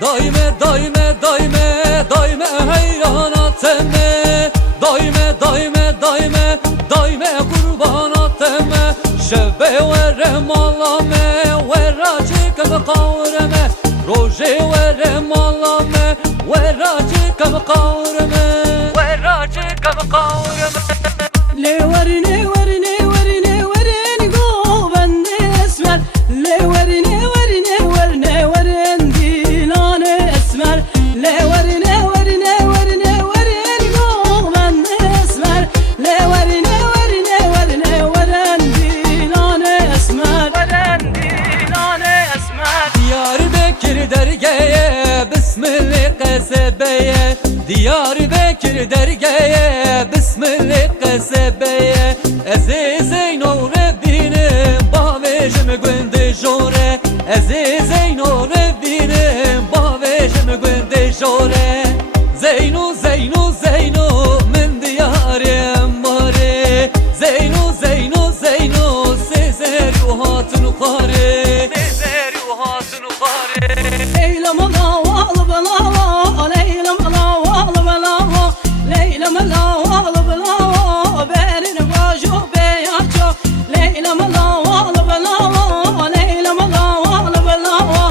Daime daime daime daime hayranateme Daime daime daime daime kurbanateme Şebe verem alame veracıkım kavreme Roje verem alame veracıkım kavreme Veracıkım kavreme Le varine varine varine varine go bende esmer Le varine varine varine varine dilane esmer Le varine varine varine varine go bende esmer Le varine varine varine varine dilane esmer Varine dilane esmer Diyarbakır dergeye Bismillah kasebeye Diyarbakır dergeye Bismillah kasebeye Ezizey nure binim Bavejim günde jore Ezizey nure binim Bavejim günde jore Zeynu zeynu zeynu min diyarim bari Zeynu zeynu zeynu Sezer yuhatun kare Sezer yuhatun kare Leyla malaval balava Leyla malaval balava Leyla malaval balava Berin vajo beyacho Leyla malaval balava Leyla malaval balava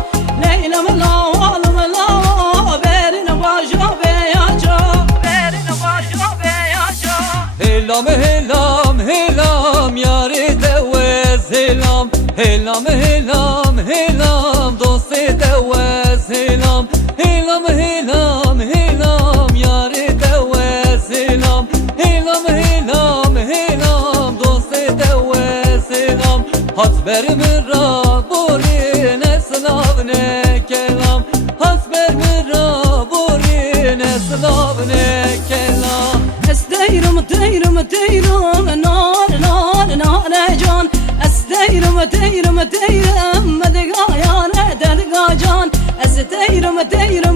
Leyla malaval balava Berin vajo beyacho Berin vajo beyacho Helam helam helam yari devez helam Helam helam helam dosti devez helam Helam helam helam yari devez helam Helam helam helam dosti devez helam Hasber mirra burine slavne kelam Hasber mirra burine slavne kelam استيرم تيرم تيرم نار نار نار جان استيرم تيرم تيرم دقا يا دقا جان استيرم تيرم